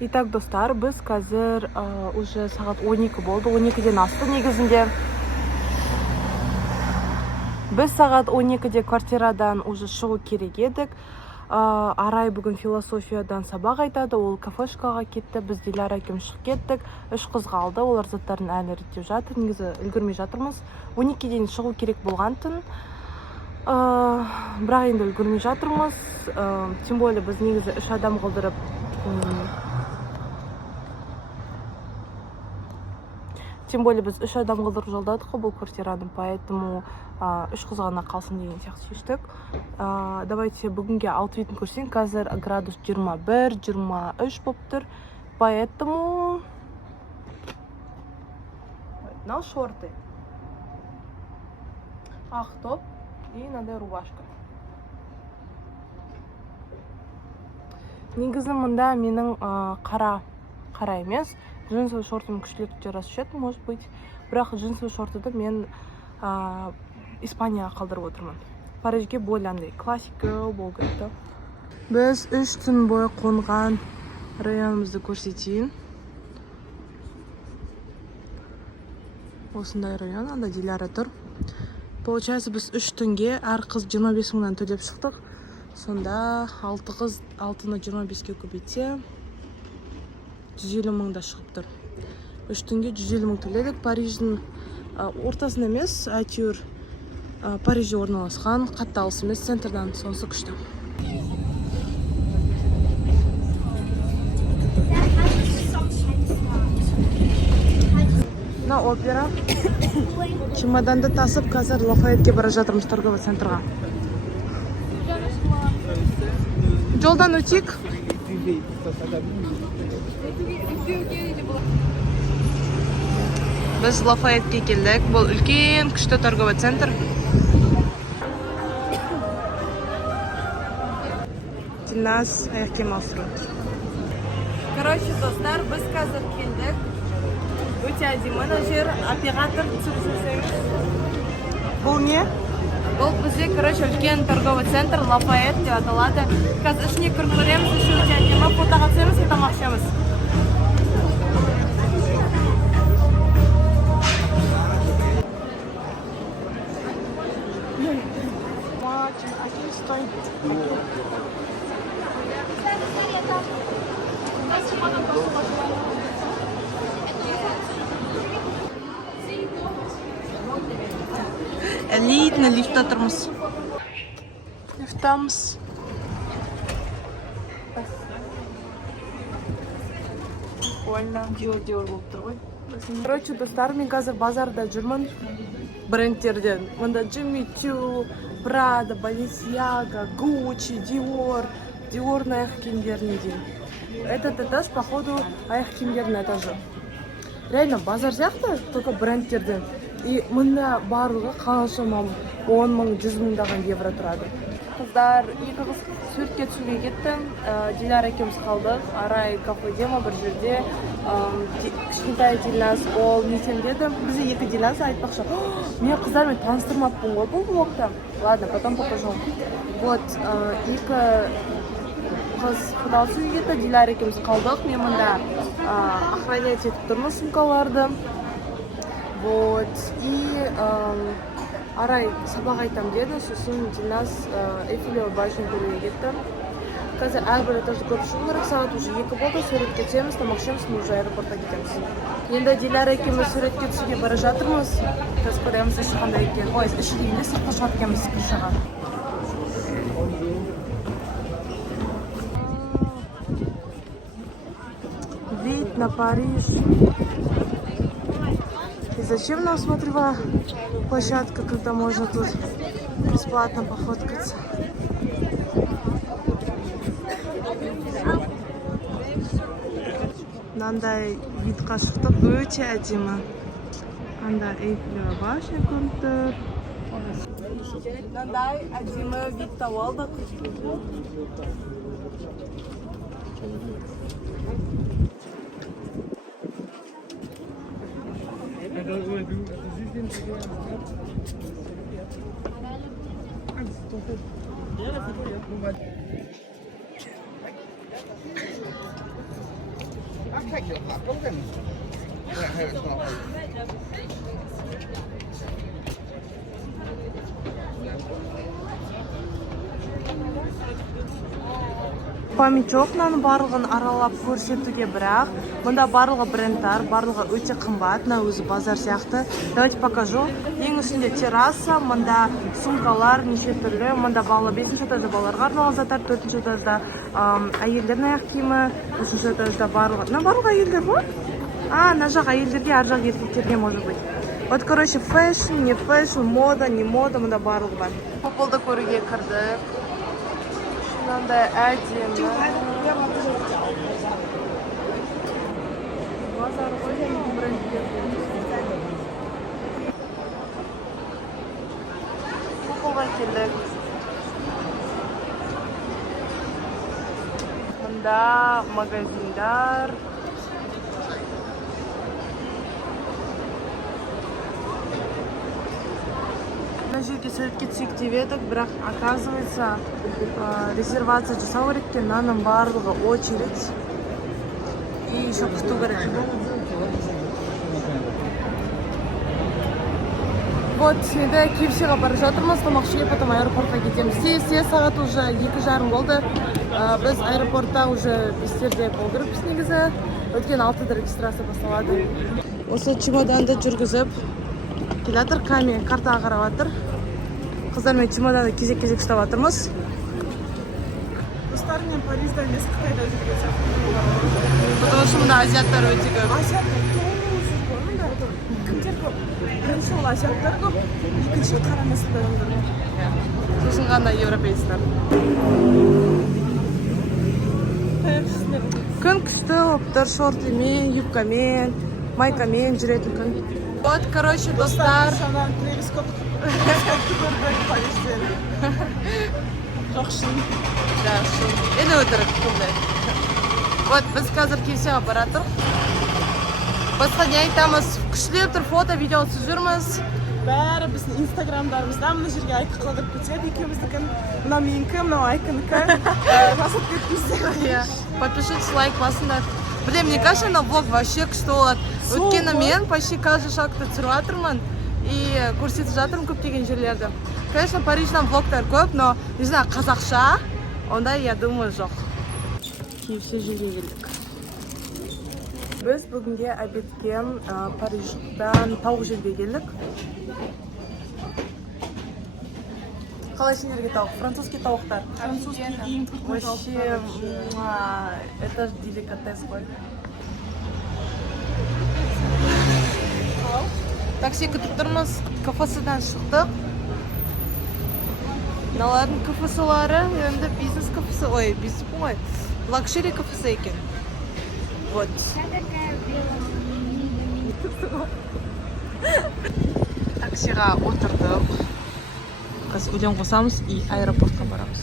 Итак, достар, біз қазір уже сағат 12 болды. 12-ден асты негізінде. Біз сағат 12-де квартирадан уже шығу керек едік. Арай бүгін философиядан сабақ айтады, ол кафешкаға кетті. Біз Диляра екеуміз шығып кеттік. 3 қыз қалды, олар заттарын әлі реттеп жатыр. Негізі үлгермей жатырмыз. 12-ден шығу керек болғантын. Бірақ енді үлгермей жатырмыз. Тем более біз негізі 3 адам қалдырып жолдадық бұл квартираны, поэтому 3 қыз ғана қалсын деген сияқты шештік. Давайте бүгінге аутфитін көрсең, қазір градус 21-23 болып тұр. Поэтому мынау шорты, ақ топ и мынандай рубашка. Негізі мұнда менің қара емес, джинсовый шортым күштілік жарасып жатыр, может быть. Бірақ джинсовый шортыды мен Испанияға қалдырып отырмын. Парижге бойландай классика болу керек. Біз 3 түн бойы қонған районымызды көрсетейін. Осындай район, анда Диляра тұр. Получается, біз 3 түнге әр қыз 25 мыңнан төлеп шықтық. Сонда 6 қыз 6-ны 25-ке көбейтсе 150 мыңда шығып тұр. 3 түнге 150 мың төледік. Париждің ортасында емес, әйтеуір Парижде орналасқан, қатты алыс емес, центрдан, сонысы күшті. Мына опера. Чемоданды тасып, қазір Лафайетке бара жатырмыз, торговый центрға. Жолдан өтейік. Біз Лафайетке келдік. Бұл үлкен күшті торговый центр. Дильназ аяқ киім ауыстырады. Короче, достар, біз қазір келдік. Өте әдемі мына жер, оператор түсірсеңіз. Бұл не? Бұл бізде, короче, үлкен торговый центр Лафайет деп аталады. Қазір ішіне кіріп көреміз, іші өте әдемі, фотоға түсеміз, и тамақ ішеміз. Элитный лифтта тұрмыз. Лифтамыз. Прикольно. Диор болып тұр ғой. Короче, достар, мен қазір базарда жүрмін. Брендтерден. Онда Jimmy Choo, Prada, Balenciaga, Gucci, Dior. Dior'ның аяқ киімдеріне дейін. Этот этаж, походу, аяқ киімдердің этажы. Реально, базар сияқты, только брендтерден. И мұнда барлығы қалашымам 10 мың, 100 мыңдаған евро тұрады. Қыздар, екі қыз суретке түсуге кетті. Диляра екеуміз қалдық. Арай кафеде ма бір жерде. Кішкентай Дильназ ол нетем деді. Бізде екі Дильназ айтпақшы. Мен қыздармен таныстырмаппын ғой бұл блогта. Ладно, потом покажу. Вот, екі қыз құдалысуге кетті. Диляра екеуміз қалдық. Мен мұнда охранять етіп тұрмын сумкаларды. Вот, и Арай сабақ айтам деді, сосын Дильназ Эйфелева башню көруге кетті. Қазір әрбір этажды көріп шығу керек, сағат уже 2 болды, суретке түсеміз, тамақ ішеміз, мы уже аэропортқа кетеміз. Енді Диляра екеуміз суретке түсуге бара жатырмыз. Қазір көреміз іші қандай екен. Ой, іші дейінде сыртқа шығарып келеміз крышаға. Вид на Париж. И зачем нам смотревая площадка, когда можно тут бесплатно пофоткаться? Мынандай видқа шықтық, өте әдемі. Анда Эйфелева башня көрініп тұр. Мынандай әдемі вид тауып алдық. Помидорның барлығын аралап көрсетуге, бірақ мұнда барлығы брендтар, барлығы өте қымбат, мына өзі базар сияқты. Давайте покажу. Ең үстінде терраса, мұнда сумкалар неше түрлі, мұнда балы 5-ші этажда балаларға арналған заттар, 4-ші этажда әйелдердің аяқ киімі, 3-ші этажда барлығы. Мына барлығы әйелдер ғой? Мына жақ әйелдерге, ар жақ еркектерге может быть. Вот, короче, фэшн, не фэшн, мода, не мода, мұнда барлығы бар. Футболды көруге кірдік. Мынандай әдемі. Базар ғой, брендтер. Футболға келдік. Мында магазиндар. Мына жерге суретке түсейік деп едік, бірақ оказывается резервация жасау керек екен, мынаның барлығы очередь. И еще күту керек. Вот, енді KFC-ға бара жатырмыз, тамақ ішуге, потом аэропортқа кетеміз. Сағат уже 2:30 болды. Біз аэропортта уже 5-терде болдырыппыз негізі. Өткен 6-да регистрация басталады. Осы чемоданды жүргізіп келатыр, каме картаға қарап жатыр. Қыздармен чемоданды кезек-кезек ұстап жатырмыз. Достар мен Парижда емес, Қытайда жүрген. Потому что мына азиаттар өте көп. Азиаттар көп. Кімдер көп? Бірінші ол азиаттар көп, екінші қара нәсілді адамдар. Сосын ғана европейцтер. Күн күшті болып тұр, шортымен, юбкамен, майкамен жүретін күн. Вот, короче, достар. Енді өтірік көмді. Вот, біз қазір KFC-ға баратыр. Басқа не айтамыз? Күшілеп тұр, фото, видео түсіп жүрміз. Бәрі біздің инстаграмдарымызда мына жерге айқы қалдырып кетеді. Екеуміздікін, мына менікі, мына айқыныкі. Жасып кетпейсіздер. Подпишитесь, лайк басыңдар. Блин, мне кажется, на влог вообще күшті болады. Өткені мен почти каждый шагты түсіріп жатырмын и көрсетіп жатырмын көптеген жерлерді. Конечно, Париждан влогтар көп, но, не знаю, қазақша, онда, я думаю, жоқ. KFC жерге келдік. Біз бүгінге обедке Париждан тауық жерге келдік. Қалай сендерге тауық? Французский тауықтар. Французский импортный тауықтар. Вообще, это же деликатес қой. Такси күтіп тұрмыз, кафесідан шықтық. Мыналардың кафеселары, енді бизнес кафесі, ой, бизнес болмай, лакшери кафесі екен. Вот. Таксиға отырдық. Біз өден қосамыз и аэропортқа барамыз.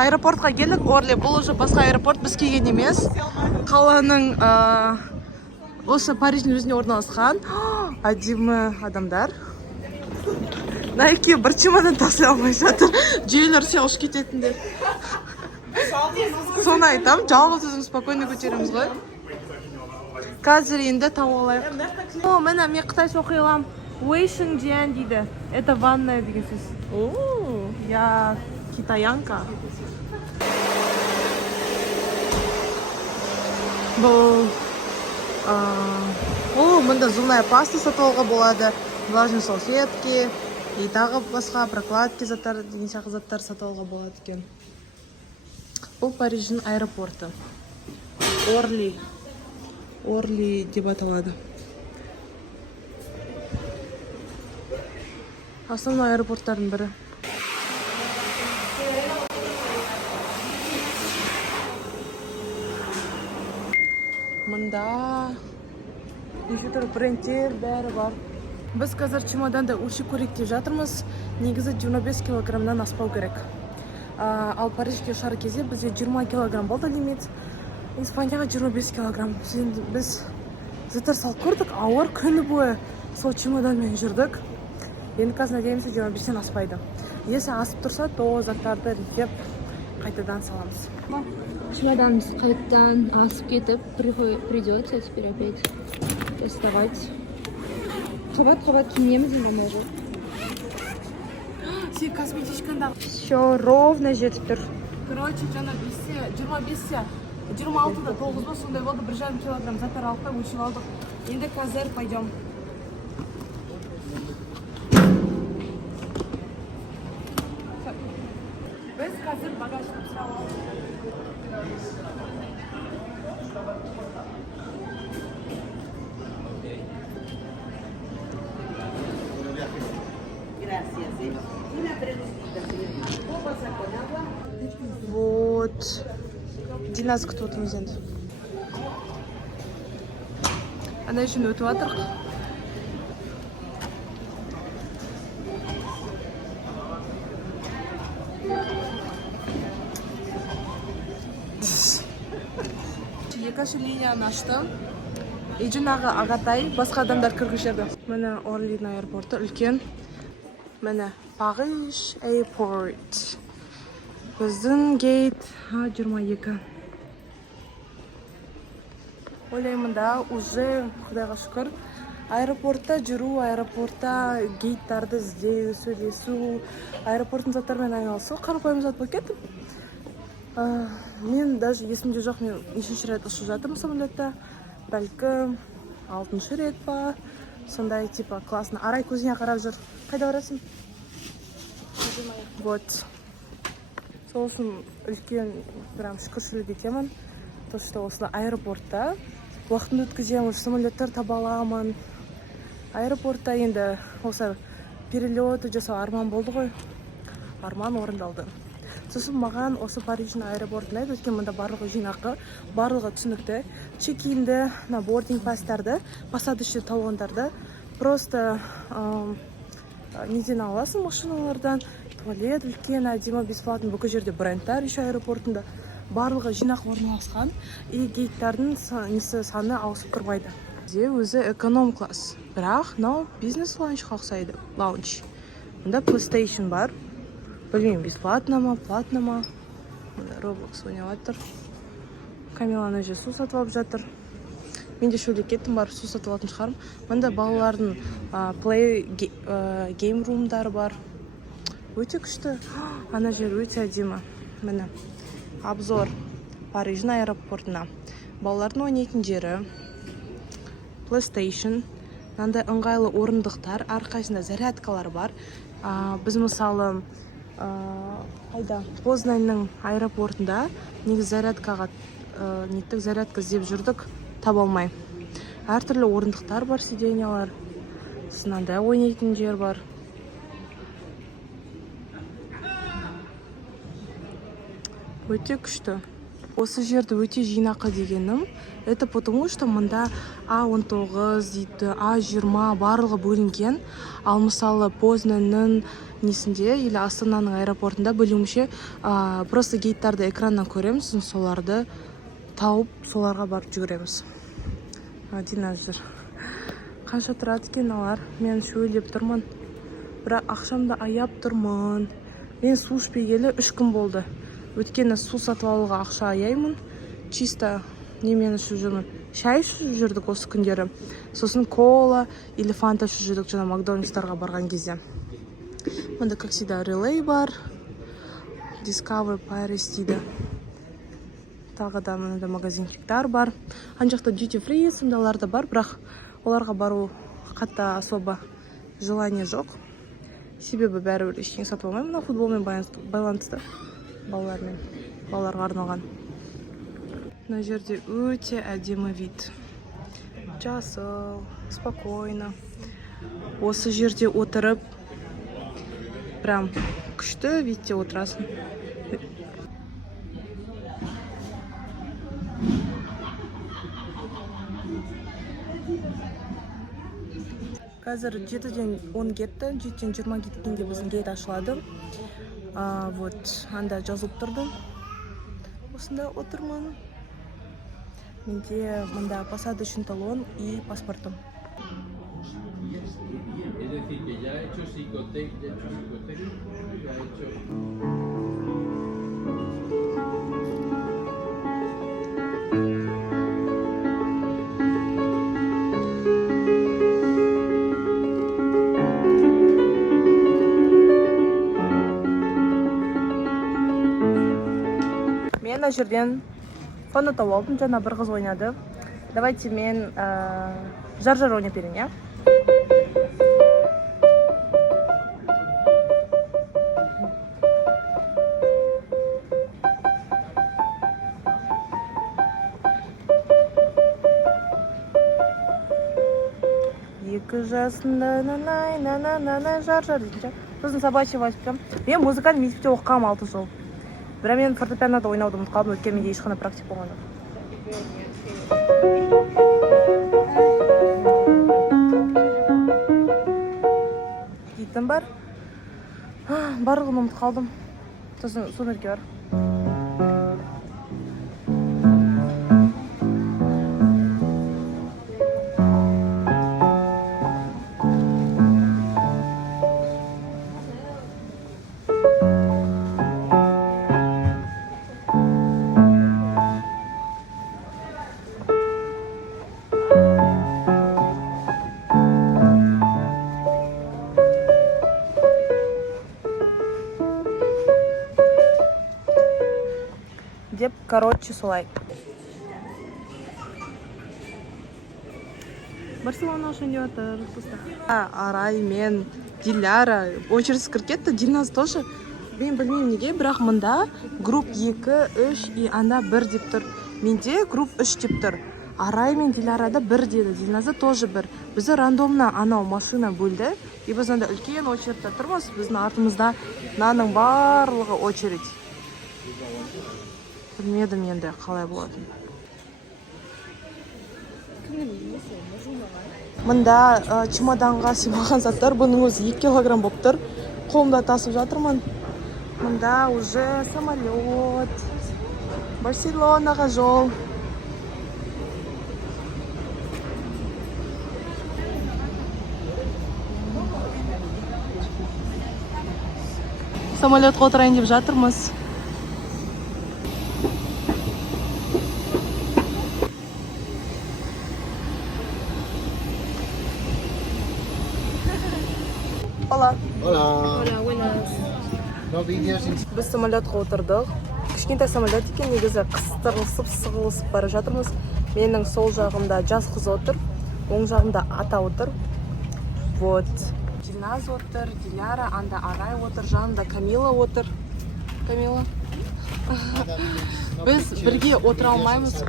Аэропортқа келдік, Орле, бұл уже басқа аэропорт, біз келген емес. Қаланың осы Париждің өзіне орналасқан. Әдемі адамдар. Найки бір чемодан таси алмай жатыр. Жүйелер сеғыш кететіндер. Соны айтам, жалғыз өзің спокойно көтереміз ғой. Қазір енді тауып алайық. О, міне мен қытайша оқи аламын. Уэйшин Джиан дейді. Это ванная деген сөз. Я китаянка. Бұл мында зубная паста сатып алуға болады, влажный салфетки и тағы басқа прокладки заттар деген сияқты заттар сатып алуға болады екен. Бұл Париждің аэропорты. Орли деп аталады. Основной аэропорттардың бірі. Мында неше түрлі брендтер бәрі бар. Біз қазір чемоданды өлшеп көрейік деп жатырмыз. Негізі 25 килограммнан аспау керек. Ал Парижге ұшар кезде бізде 20 килограмм болды лимит. Испанияға 25 килограмм. Біз заттар салып көрдік, ауыр күні бойы сол чемоданмен жүрдік. Енді қазір надеемся 25-тен аспайды. Если асып тұрса, то заттарды реттеп қайтадан саламыз. Чемоданымыз қайттан асып кетіп, придется теперь опять доставать. Қабат киінеміз енді жоқ. Сен косметичканда Все ровно жетіп тұр. Короче, жаңа 25-те, 26-да 9-ба сондай болды, 1,5 килограмм заттар алып та өлшеп алдық. Енді қазір пойдем. Біз қазір багажды сұрап алдық. Вот. Диназ күтіп отырмыз енді. Ана үшін өтіп жатыр. Екінші линияны аштым. Жаңағы ағатай, басқа адамдар кіргізеді. Міне Орлидің аэропорты үлкен. Міне Париж аэропорт. Біздің гейт 22. Ойлаймын да, уже құдайға шүкір. Аэропортта жүру, аэропортта гейттарды іздеу, сөйлесу, аэропорттың заттармен айналысу қарапайым зат болып кетті. Мен даже есімде жоқ, мен нешінші рет ұшып жатырмын самолетта. Бәлкім 6-шы рет па. Сондай типа классно. Арай көзіне қарап жүр. Қайда барасың? Вот. Сол үшін үлкен прям шүкіршілік етемін. То, что осы аэропортта уақытын өткіземін, самолеттер таба аламын. Аэропортта енді осы перелеті жасау арман болды ғой. Арман орындалды. Сосын маған осы Париждің аэропортында өткен мұнда барлығы жинақы, барлығы түсінікті. Чекинді, бординг пастарды, посадочный талондарды просто неден аласың машиналардан. Туалет үлкен, әдемі, бесплатно бүкіл жерде брендтар еще аэропортында. Барлығы жинақ орналасқан, и гейттардың саны ауысып тұрмайды. Өзі эконом класс, бірақ бизнес лаунчқа ұқсайды. Лаунч. Мұнда PlayStation бар. Білмеймін, бесплатно ма, платно ма. Roblox ойнап жатыр. Камиланы же су сатып алып жатыр. Мен де шөлде кеттім, барып су сатып алатын шығарым. Мұнда балалардың гейм румдары бар. Өте күшті. Ана жер өте әдемі. Міне обзор Париждің аэропортына. Балалардың ойнайтын жері. PlayStation. Мынандай ыңғайлы орындықтар, әрқайсында зарядкалар бар. Біз мысалы Познаньның аэропортында негіз зарядкаға зарядка іздеп жүрдік, таба алмай. Әртүрлі орындықтар бар, сиденьялар. Сынандай ойнайтын жер бар. Өте күшті. Осы жерді өте жинақы дегенім, это потому что мұнда А19 дейді, А20 барлығы бөлінген. Ал мысалы Познаньның несінде, или Астананың аэропортында бөлімше просто гейттарды экраннан көреміз, соларды тауып, соларға барып жүгіреміз. Диназ жүр. Қанша тұрады екен алар? Мен шөлеп тұрмын. Бірақ ақшамда аяп тұрмын. Мен су ішпегелі 3 күн болды. Өйткені су сатып алуға ақша аяймын. Чисто немен ішіп жүрмін. Шай ішіп жүрдік осы күндері. Сосын кола или фанта ішіп жүрдік жаңа Макдональдстарға барған кезде. Мұнда, как всегда, релей бар. Discover Paris дейді. Тағы да мұнда магазинчиктар бар. Ана жақта duty free сындалар да бар, бірақ оларға бару қатта особо желание жоқ. Себебі бәрібір ештеңе сатып алмаймын. Мына футболмен байланысты. Балаларға арналған. Мына жерде өте әдемі вид. Жасыл, спокойно. Осы жерде отырып, прям күшті видте отырасың. Қазір 7-ден 10 кетті, 7-ден 20 кеткенде біздің гейт ашылады. Вот, анда жазылып тұрды. Осында отырмын. Менде мында посадочный талон и паспортым. Мен мына жерден фонды тауып алдым, жаңа бір қыз ойнады. Давайте мен жар-жар ойнап берейін, я? Екі жасында на-на-на-на-на жар-жар дейді. Сосын собачий вайспен. Мен музыканы мектепте оқығам 6 жыл. Бірақ мен фортепианода ойнауды ұмытып қалдым, өйткені менде ешқандай практика болған жоқ. Гитім бар. Барлығын ұмытып қалдым. Сосын сумерке бар. Деп, короче, солай. Барселона үшін деп отыр. Арай мен Диляра очередь кіріп кетті. Дильназ тоже. Мен білмеймін неге, бірақ мұнда групп 2, 3 и анда 1 деп тұр. Менде групп 3 деп тұр. Арай мен Дилярада 1 деді, Дильназда тоже 1. Бізді рандомна анау машина бөлді. И біз анда үлкен очередьте тұрмыз. Біздің артымызда наның барлығы очередь. Білмедім енді қалай болатын. Мұнда чемоданға сыймаған заттар, бұның өзі 2 килограмм болып тұр. Қолымда тасып жатырмын. Мұнда уже самолет. Барселонаға жол. Самолетқа отырайын деп жатырмыз. Hola. Hola. Hola, buenas. No vídeos sin... Біз самолетқа отырдық. Кішкентай самолет екен, негізі қыстырылысып, сығылысып бара жатырмыз. Менің сол жағымда жас қыз отыр, оң жағымда ата отыр. Вот. Дильназ отыр, Диляра, анда Арай отыр, жанында Камила отыр. Камила. Біз бірге отыра алмаймыз.